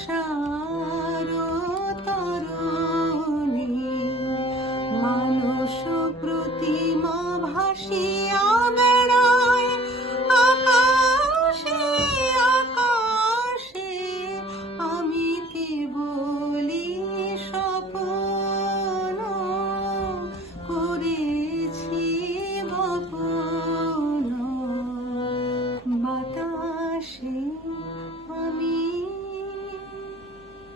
আশা